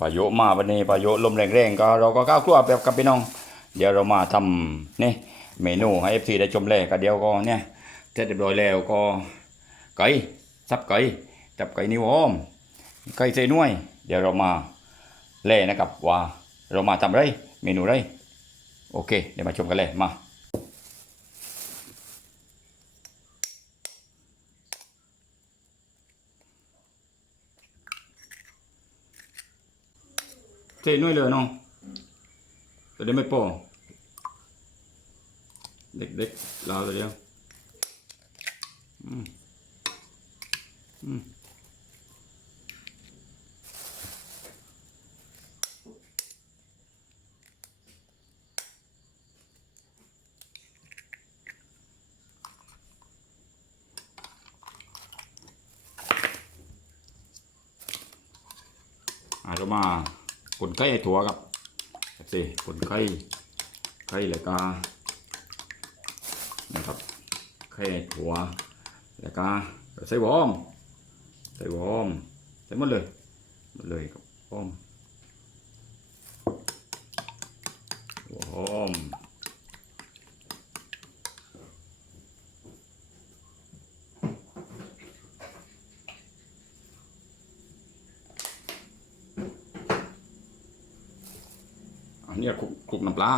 พายุมาวันนี้พายุลมแรงๆก็เราก็ก้าวครัวแบบกับพี่น้องเดี๋ยวเรามาทำนี่เมนูให้ FC ได้ชมเลยก็เดี๋ยวก็เนี่ยเสร็จเรียบร้อยแล้วก็ไก่สับไก่จับไก่นิ้วโอมไก่ใส่หน่วยเดี๋ยวเรามาเล่นะครับว่าเรามาทำไรเมนูไรโอเคเดี๋ยวมาชมกันเลยมาใส่หน่วยเลยน้องจะได้ไม่โป้เด็กๆรอตัวเดียวเรามาคนไข้ถั่วกับสิคนไข้เลยก็นะครับไข้ถั่วแล้วก็ใส่วอมใส่หมดเลยครับวอมอันนี้คลุกน้ำปลา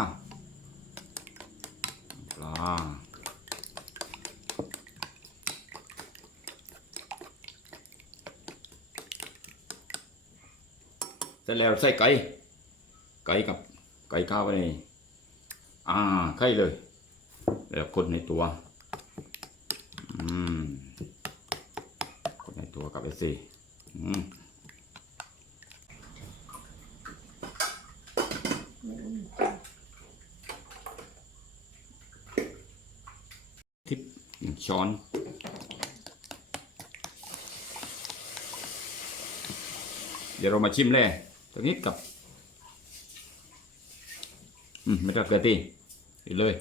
เสร็จแล้วใส่ไก่กับไก่ข้าวไปนี่ไข่เลยแล้วคนในตัวคนในตัวกับไอ้สิทิป1 ช้อนเดี๋ยวเรามาชิมเลยตัวนี้กับไม่ต้องเกลือตีอีกเลย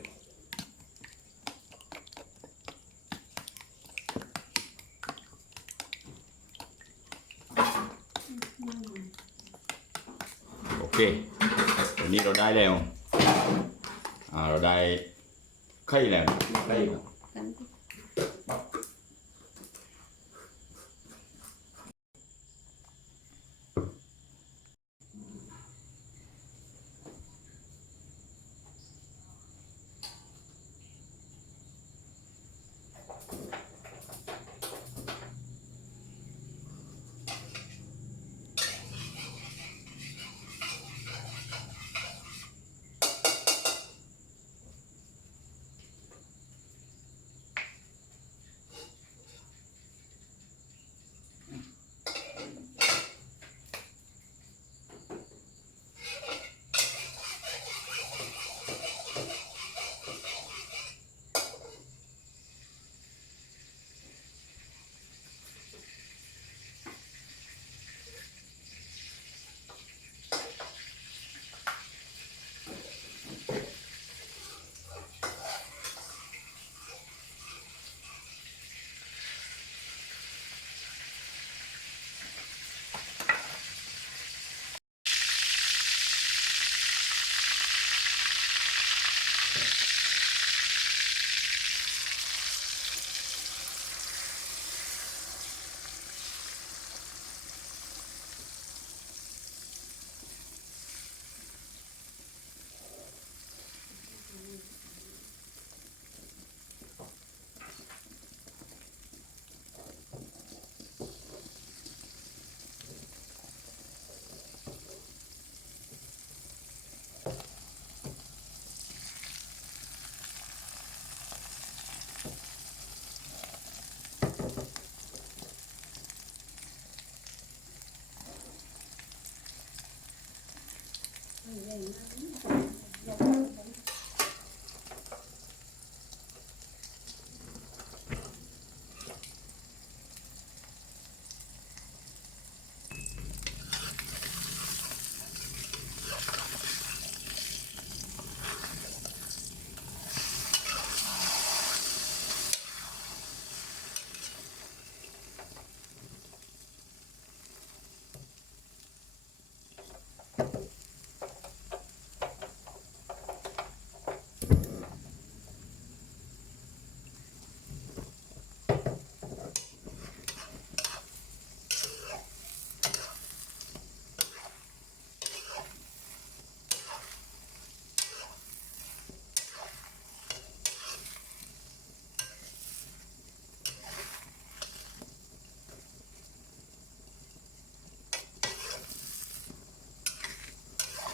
โอเควันนี้เราได้แล้วเราได้ไข่แล้วไข่ครับ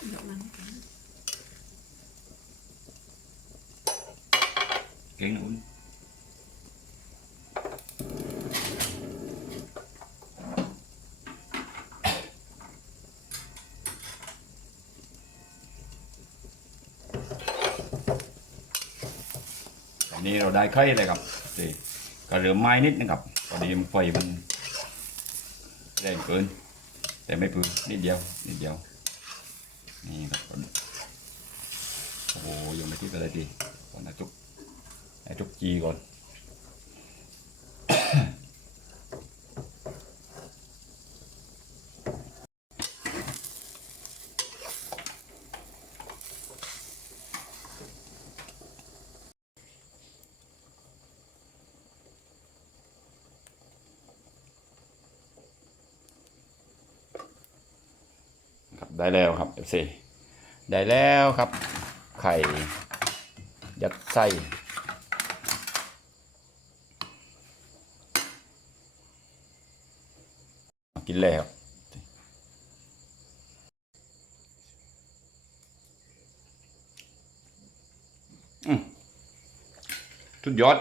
เดี๋ยวมัน เก่งอุ่นอันนี้เราได้ไข่เลยครับสิก็เหลือไม้นิดนึงครับพอดีไฟมันแรงเกินแต่ไม่พื้นนิดเดียวนิดเดียวนี่ครับโอ้โหยังไม่ที่อะไรดีก่อนนะจุกไอ้จุกจีก่อนครับได้แล้วครับ FC ได้แล้วครับไข่ยัดไส้กินแล้วสุดยอด